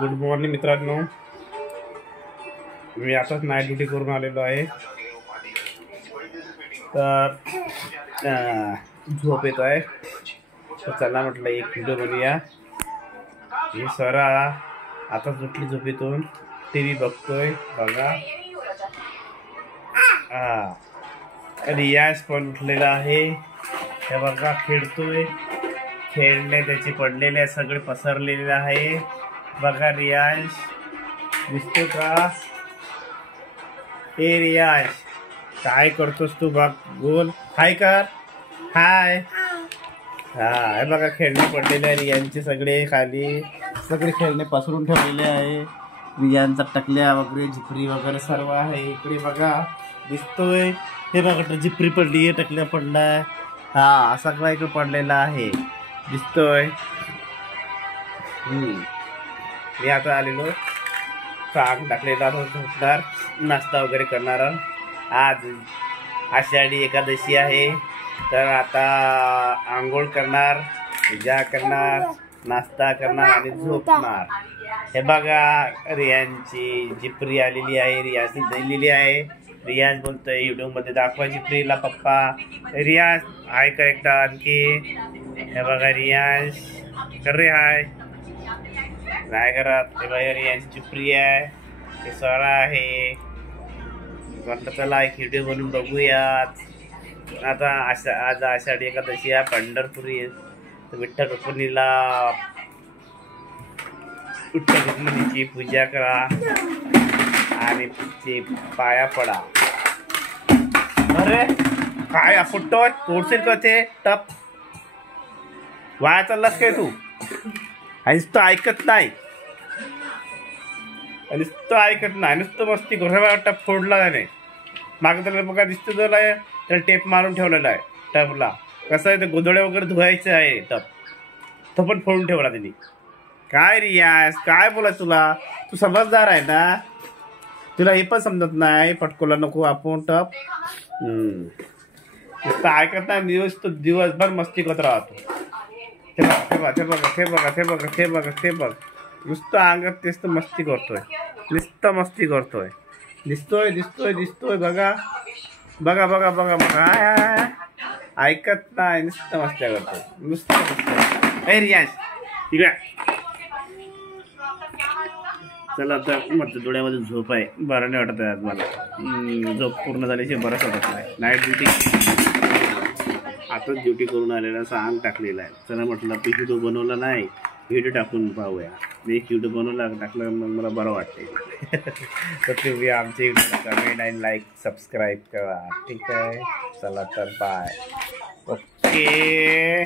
Good morning मित्रांनो. मी आताच night duty करून आलेलो आहे. तर झोप येत आहे, तर चला म्हटलं एक व्हिडिओ बनवूया. हे सरा आताच उठली झोपेतून, टी व्ही बघतोय बघा. रियाज पण उठलेला आहे, हे बघा खेळतोय. खेळणे त्याचे पडलेले सगळे पसरलेले आहे बघा. रियाज दिसतो का? ए रियाज, काय करतोस तू? बघ गोल हाय कर, हाय. हे बघा खेळणे पडलेले आहे रियांचे सगळे खाली, सगळे खेळणे पसरून ठेवलेले आहे. रियांचा टकल्या वगैरे झिपरी वगैरे सर्व आहे इकडे बघा, दिसतोय. हे बघा झिपरी पडली आहे, टकल्या पडलाय, सगळा इकडे पडलेला आहे दिसतोय. मी आता आलेलो, चाक टाकलेला झोपणार, नाश्ता वगैरे करणार. आज आषाढी एकादशी आहे, तर आता आंघोळ करणार, पूजा करणार, नाश्ता करणार आणि झोपणार. हे बघा रियांची जिपरी आलेली आहे, रियाजने दिलेली आहे. रियाज बोलतोय यूट्यूबमध्ये दाखवा जिपरीला पप्पा. रियाज हाय कर एकदा आणखी. हे बघा रियाज कर रे हाय, नाही करत. हे बघा रियांची जिपरी आहे, हे सारा आहे. म्हटलं चला एक व्हिडिओ बनवून बघूयात. आता आज आषाढी एकादशी आहे, पंढरपुरी विठ्ठल रुक्मिणीला, विठ्ठल रुक्मिणीची पूजा करा आणि तिचे पाया पडा. अरे काय फुटतोय, तोडशील का ते टप? वाया चाललास काय तू? नुसतं ऐकत नाही, नुसतं ऐकत नाही, नुसतं मस्ती घोडा. टप फोडला नाही मागं, त्याला बघा दिसतो त्याला, त्याला टेप मारून ठेवलेला आहे टपला. कसं आहे ते गोधड्या वगैरे धुवायचे आहे टप, तो पण फोडून ठेवला त्यांनी. काय रियाज काय बोला तुला? तू समजदार आहे ना, तुला हे पण समजत नाही पटकोला नको आपण टप. नुसतं ऐकत नाही, दिवसभर मस्ती करत राहतो. ते बघा ते बघा ते बघा ते बघा ते बघा ते बघ, नुसतं अंगात तेच तर मस्ती करतोय, नुसतं मस्ती करतोय. दिसतोय दिसतोय दिसतोय बघा बघा बघा बघा बघा. ऐकत नाही, नुसतं मस्त्या करतोय, नुसतं मस्त्या. ए रियाज इकडे चला. आता म्हटलं डोळ्यामध्ये झोप आहे, बरं नाही वाटत आहे आज मला. झोप पूर्ण झाल्याशी बरंच वाटत नाही. नाईट ड्युटी आताच ड्युटी करून आलेला, अंग टाकलेला आहे. चला म्हटलं तू व्हिडिओ बनवला नाही, व्हिडिओ टाकून पाहूया. मी एक व्हिडिओ बनवला टाकलं, मग मला बरं वाटते. तर तुम्ही आमचे व्हिडिओ कमेंट आणि लाईक सबस्क्राईब करा, ठीक आहे. चला तर बाय. ओके.